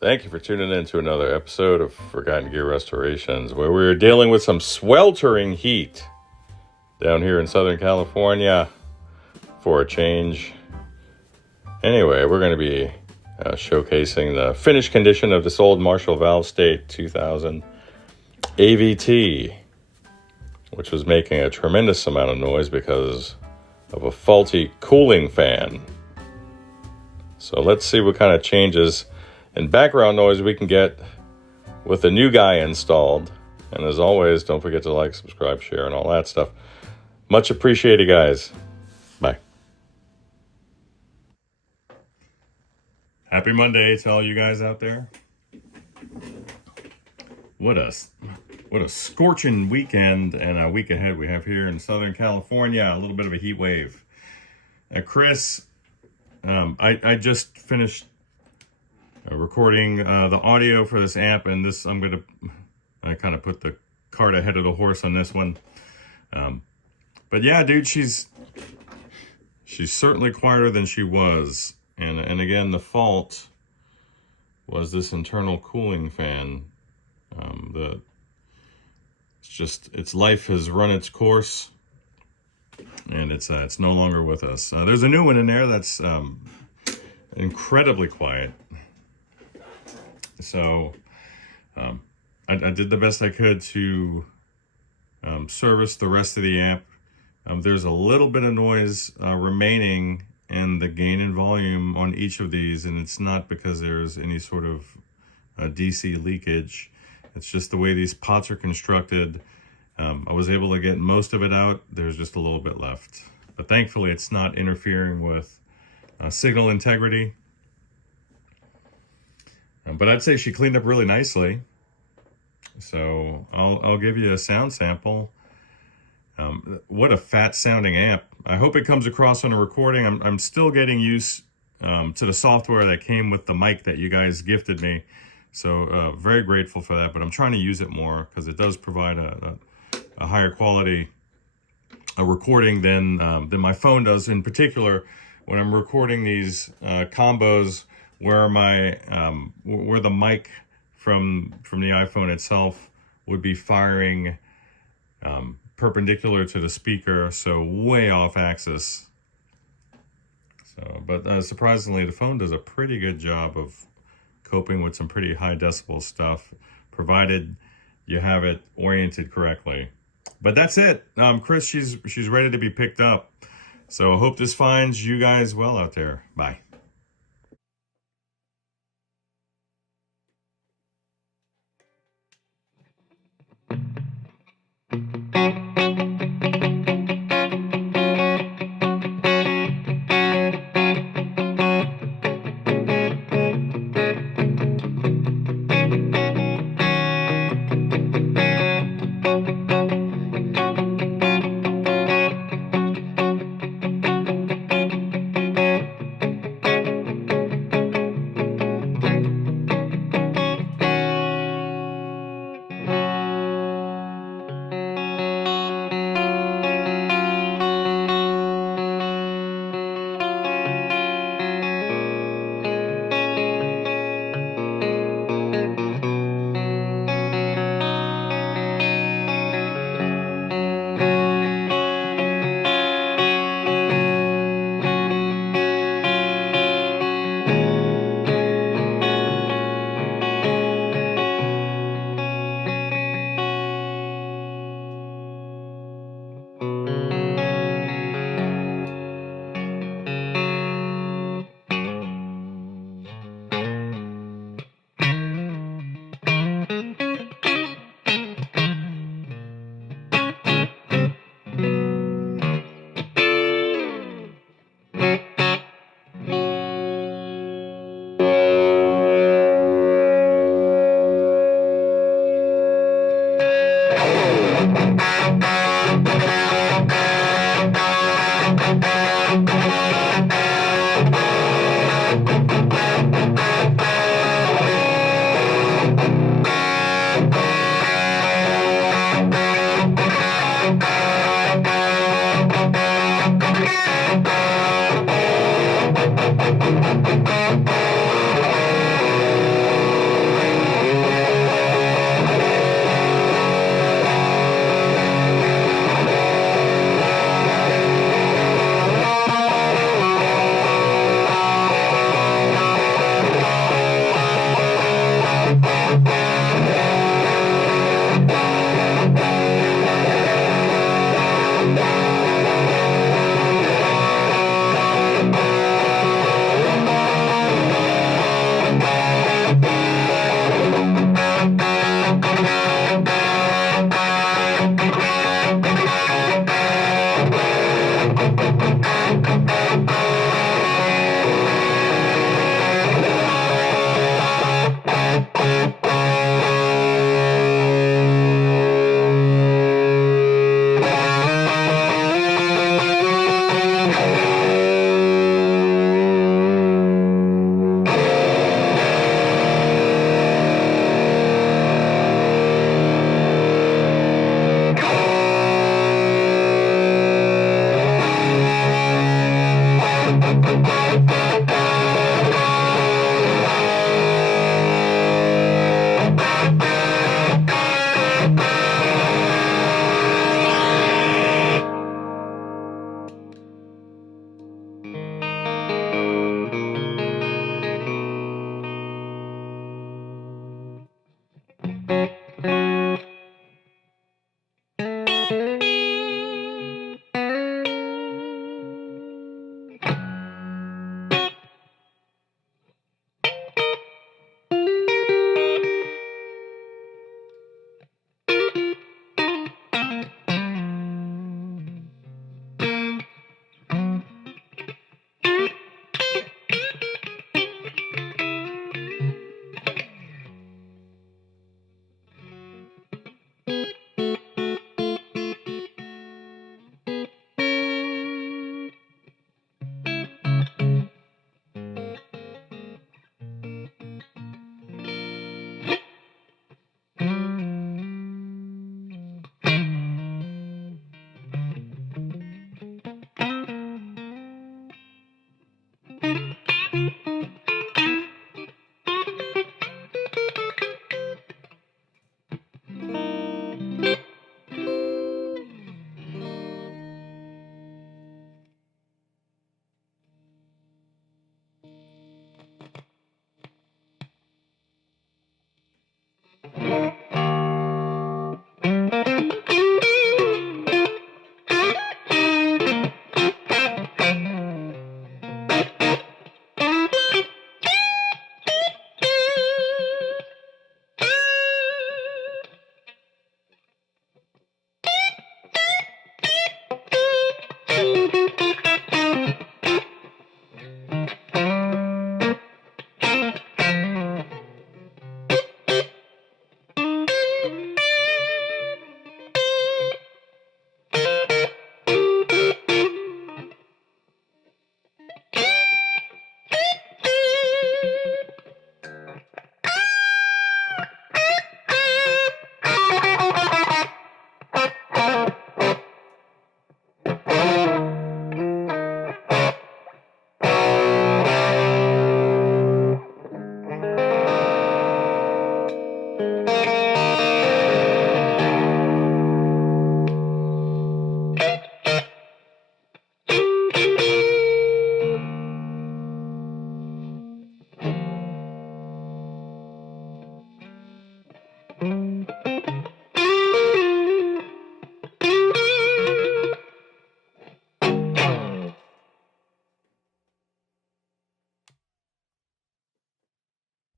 Thank you for tuning in to another episode of Forgotten Gear Restorations, where we're dealing with some sweltering heat down here in Southern California for a change. Anyway, we're going to be showcasing the finished condition of this old Marshal Valvestate 2000 AVT, which was making a tremendous amount of noise because of a faulty cooling fan. So let's see what kind of changes and background noise we can get with the new guy installed. And as always, don't forget to like, subscribe, share, and all that stuff. Much appreciated, guys. Bye. Happy Monday to all you guys out there. What a scorching weekend and a week ahead we have here in Southern California. A little bit of a heat wave. Chris, I just finished recording the audio for this amp, and this I'm gonna kind of put the cart ahead of the horse on this one. But yeah, dude, she's certainly quieter than she was, and again, the fault was this internal cooling fan. Its life has run its course, and it's no longer with us. There's a new one in there that's incredibly quiet. So I did the best I could to service the rest of the amp. There's a little bit of noise remaining in the gain and volume on each of these, and it's not because there's any sort of DC leakage. It's just the way these pots are constructed. I was able to get most of it out. There's just a little bit left. But thankfully, it's not interfering with signal integrity. But I'd say she cleaned up really nicely. So I'll give you a sound sample. What a fat sounding amp. I hope it comes across on a recording. I'm still getting used to the software that came with the mic that you guys gifted me. So very grateful for that, but I'm trying to use it more because it does provide a higher quality recording than my phone does. In particular, when I'm recording these combos where where the mic from the iPhone itself would be firing perpendicular to the speaker, so way off axis. So, but surprisingly, the phone does a pretty good job of coping with some pretty high decibel stuff, provided you have it oriented correctly. But that's it. Chris, she's ready to be picked up. So I hope this finds you guys well out there. Bye. bye.